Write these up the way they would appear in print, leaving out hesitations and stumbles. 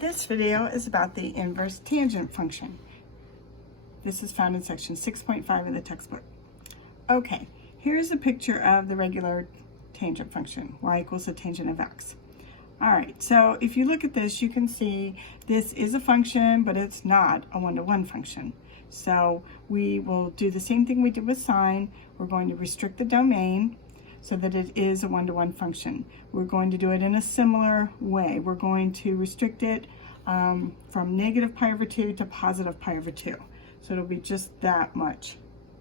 This video is about the inverse tangent function. This is found in section 6.5 of the textbook. Okay, here's a picture of the regular tangent function, y equals the tangent of x. All right, so if you look at this, you can see this is a function, but it's not a one-to-one function. So we will do the same thing we did with sine. We're going to restrict the domain so that it is a one-to-one function. We're going to do it in a similar way. We're going to restrict it from negative pi over 2 to positive pi over 2. So it'll be just that much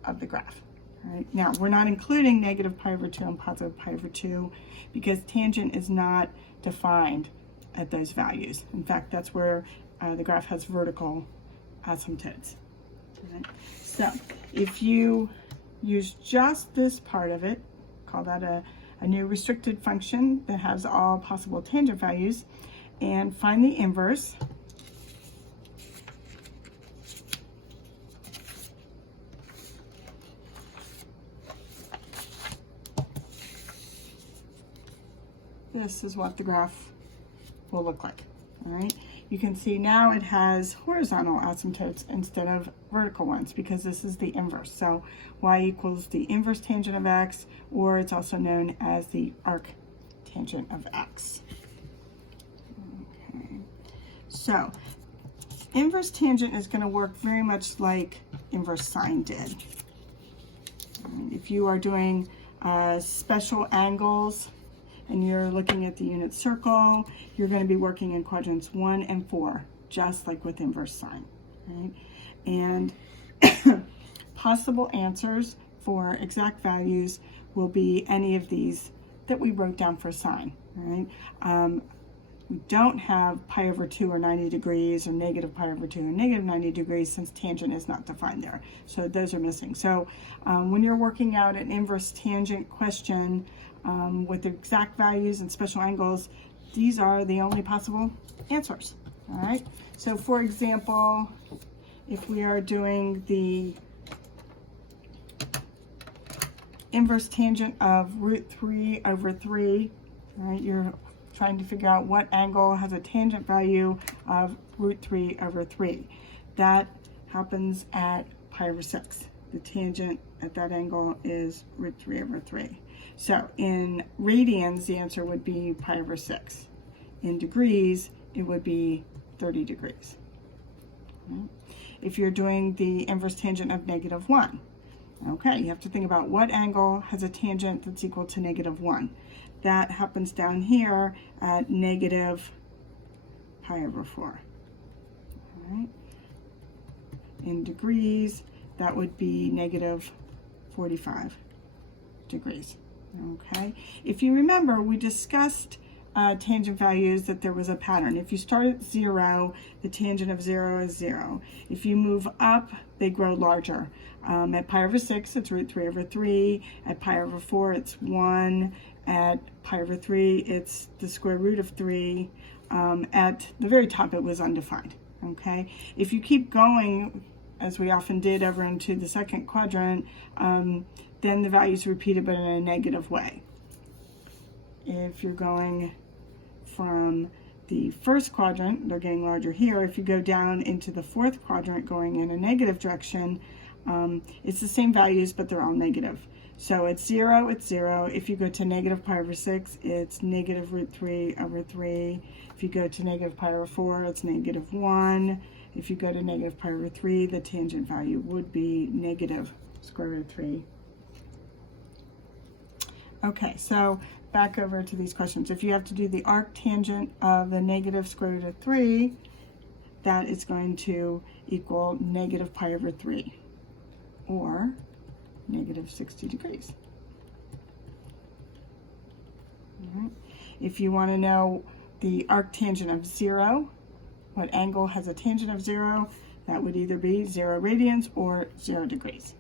of the graph. All right. Now, we're not including negative pi over 2 and positive pi over 2 because tangent is not defined at those values. In fact, that's where the graph has vertical asymptotes. Right. So if you use just this part of it, call that a new restricted function that has all possible tangent values, and find the inverse. This is what the graph will look like. All right. You can see now it has horizontal asymptotes instead of vertical ones because this is the inverse. So y equals the inverse tangent of x, or it's also known as the arc tangent of x. Okay. So inverse tangent is going to work very much like inverse sine did. If you are doing special angles and you're looking at the unit circle, you're going to be working in quadrants 1 and 4, just like with inverse sine, right? And possible answers for exact values will be any of these that we wrote down for sine, right? We don't have pi over 2 or 90 degrees or negative pi over 2 or negative 90 degrees since tangent is not defined there. So those are missing. So when you're working out an inverse tangent question with the exact values and special angles, these are the only possible answers. All right. So for example, if we are doing the inverse tangent of root 3 over 3, right, you're trying to figure out what angle has a tangent value of root 3 over 3. That happens at pi over 6. The tangent at that angle is root 3 over 3. So in radians, the answer would be pi over 6. In degrees, it would be 30 degrees. If you're doing the inverse tangent of negative 1, okay, you have to think about what angle has a tangent that's equal to negative 1. That happens down here at negative pi over 4. All right. In degrees, that would be negative 45 degrees. Okay. If you remember, we discussed tangent values, that there was a pattern. If you start at 0, the tangent of 0 is 0. If you move up, they grow larger. At pi over 6, it's root 3 over 3. At pi over 4, it's 1. At pi over 3, it's the square root of 3. At the very top, it was undefined. Okay. If you keep going, as we often did, over into the second quadrant, then the value is repeated, but in a negative way. If you're going from the first quadrant, they're getting larger here. If you go down into the fourth quadrant, going in a negative direction, it's the same values, but they're all negative. So it's 0, it's 0. If you go to negative pi over 6, it's negative root 3 over 3. If you go to negative pi over 4, it's negative 1. If you go to negative pi over 3, the tangent value would be negative square root of 3. Okay, so back over to these questions. If you have to do the arc tangent of the negative square root of 3, that is going to equal negative pi over 3, or negative 60 degrees. All right. If you want to know the arc tangent of 0, what angle has a tangent of 0, that would either be 0 radians or 0 degrees.